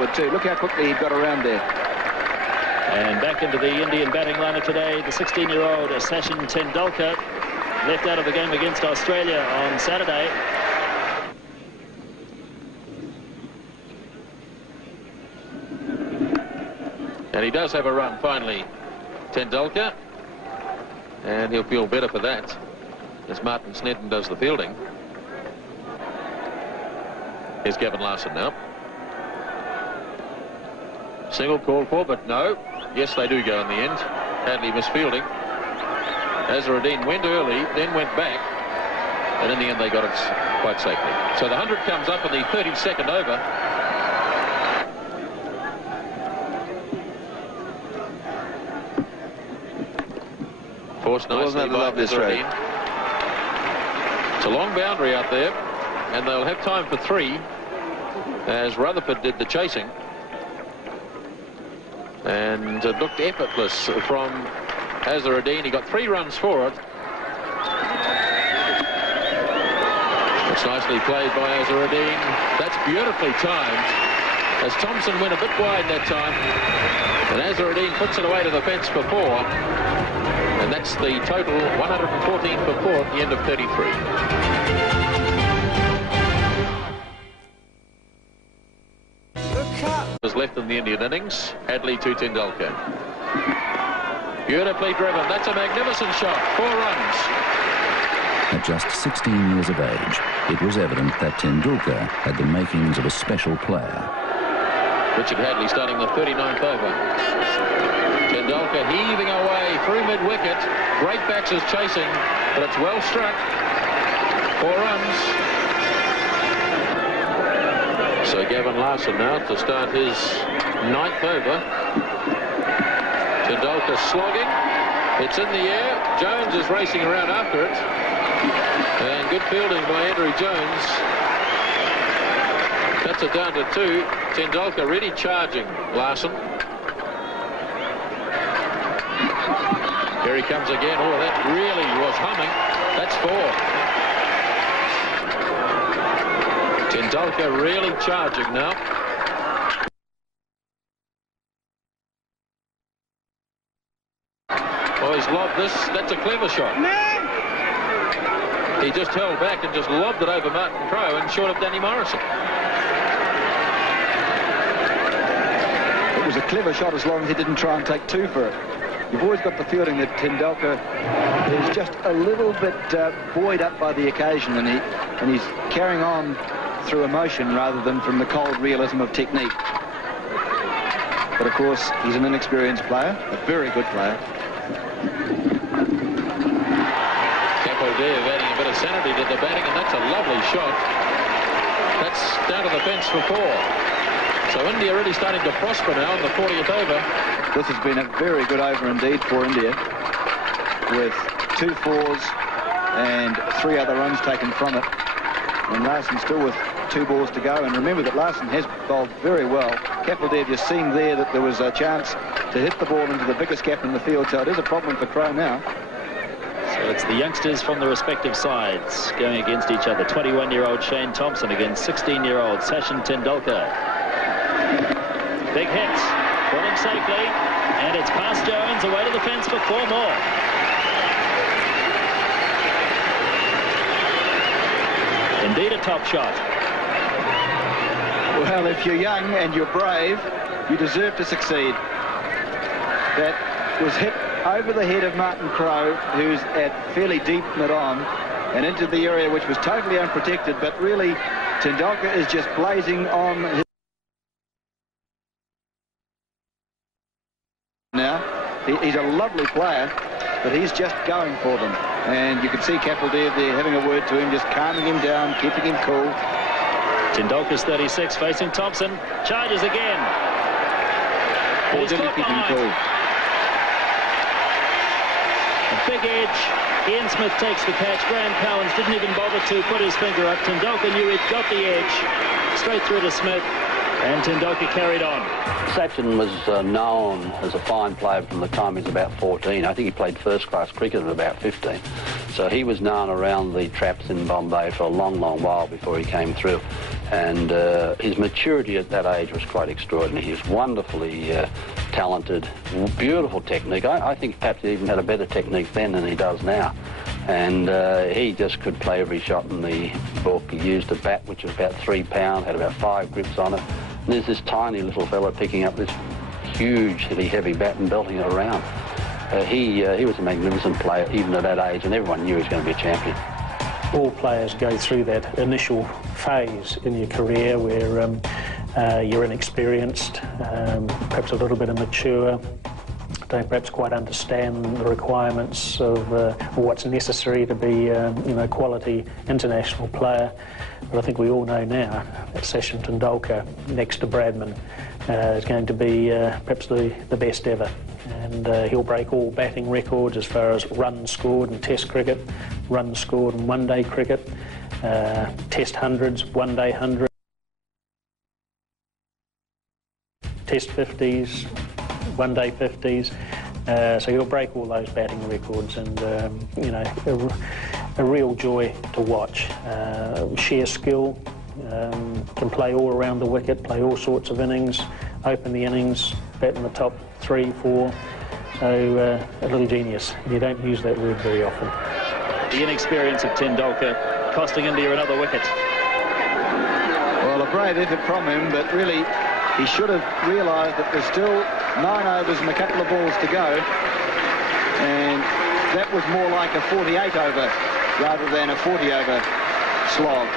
Would too. Look how quickly he got around there. And back into the Indian batting lineup today, the 16-year-old Sachin Tendulkar, left out of the game against Australia on Saturday. And he does have a run finally, Tendulkar, and he'll feel better for that as Martin Snedden does the fielding. Here's Gavin Larson now. Single called for, but no. Yes, they do go in the end. Hadley misfielding. Azharuddin went early, then went back, and in the end they got it quite safely. So the 100 comes up in the 32nd over. Forced nicely by Azharuddin. It's a long boundary out there, and they'll have time for 3, as Rutherford did the chasing. And it looked effortless from Azharuddin. He got 3 runs for it. It's nicely played by Azharuddin. That's beautifully timed, as Thompson went a bit wide that time, and Azharuddin puts it away to the fence for 4. And that's the total, 114 for 4 at the end of 33. Was left in the Indian innings. Hadley to Tendulkar. Beautifully driven. That's a magnificent shot. 4 runs. At just 16 years of age, it was evident that Tendulkar had the makings of a special player. Richard Hadley starting the 39th over. Tendulkar heaving away through mid-wicket. Great backsers chasing, but it's well struck. 4 runs. So Gavin Larson now to start his 9th over. Tendulkar slogging. It's in the air. Jones is racing around after it. And good fielding by Andrew Jones. That's it down to 2. Tendulkar really charging Larson. Here he comes again. Oh, that really was humming. That's 4. Tendulkar really charging now. Oh, he's lobbed this. That's a clever shot. He just held back and just lobbed it over Martin Crowe and short of Danny Morrison. It was a clever shot as long as he didn't try and take 2 for it. You've always got the feeling that Tendulkar is just a little bit buoyed up by the occasion, and he's carrying on through emotion rather than from the cold realism of technique. But of course, he's an inexperienced player, a very good player. Kapildev adding a bit of sanity to the batting, and that's a lovely shot. That's down to the fence for 4. So India really starting to prosper now in the 40th over. This has been a very good over indeed for India, with 2 4s and 3 other runs taken from it. And Larson still with 2 balls to go. And remember that Larson has bowled very well. Kapildev just seemed there that there was a chance to hit the ball into the biggest gap in the field. So it is a problem for Crowe now. So it's the youngsters from the respective sides going against each other. 21-year-old Shane Thompson against 16-year-old Sachin Tendulkar. Big hits. Pulling safely. And it's past Jones, away to the fence for 4 more. Indeed a top shot. Well, if you're young and you're brave, you deserve to succeed. That was hit over the head of Martin Crowe, who's at fairly deep mid-on, and into the area which was totally unprotected, but really Tendulkar is just blazing on his... Now, he's a lovely player, but he's just going for them. And you can see Kapildev there having a word to him, just calming him down, keeping him cool. Tendulkar's 36, facing Thompson. Charges again. Or did he keep him cool? A big edge. Ian Smith takes the catch. Graham Cowans didn't even bother to put his finger up. Tendulkar knew he'd got the edge. Straight through to Smith. And Tendulkar carried on. Sachin was known as a fine player from the time he was about 14. I think he played first-class cricket at about 15. So he was known around the traps in Bombay for a long, long while before he came through. And his maturity at that age was quite extraordinary. He was wonderfully talented, beautiful technique. I think perhaps he even had a better technique then than he does now. And he just could play every shot in the book. He used a bat which was about 3 pounds, had about 5 grips on it. And there's this tiny little fella picking up this huge, heavy bat and belting it around. He was a magnificent player even at that age, and everyone knew he was going to be a champion. All players go through that initial phase in your career where you're inexperienced, perhaps a little bit immature, don't perhaps quite understand the requirements of what's necessary to be a quality international player. But I think we all know now that Sachin Tendulkar, next to Bradman, is going to be perhaps the best ever. And he'll break all batting records as far as runs scored in Test cricket, runs scored in one-day cricket, Test hundreds, one-day hundreds, Test 50s, one-day 50s. So he'll break all those batting records, and a real joy to watch. Sheer skill, can play all around the wicket, play all sorts of innings, open the innings, bat in the top 3, 4. So a little genius. You don't use that word very often. The inexperience of Tendulkar costing India another wicket. Well, a brave effort from him, but really he should have realised that there's still 9 overs and a couple of balls to go, and that was more like a 48 over rather than a 40 over slog.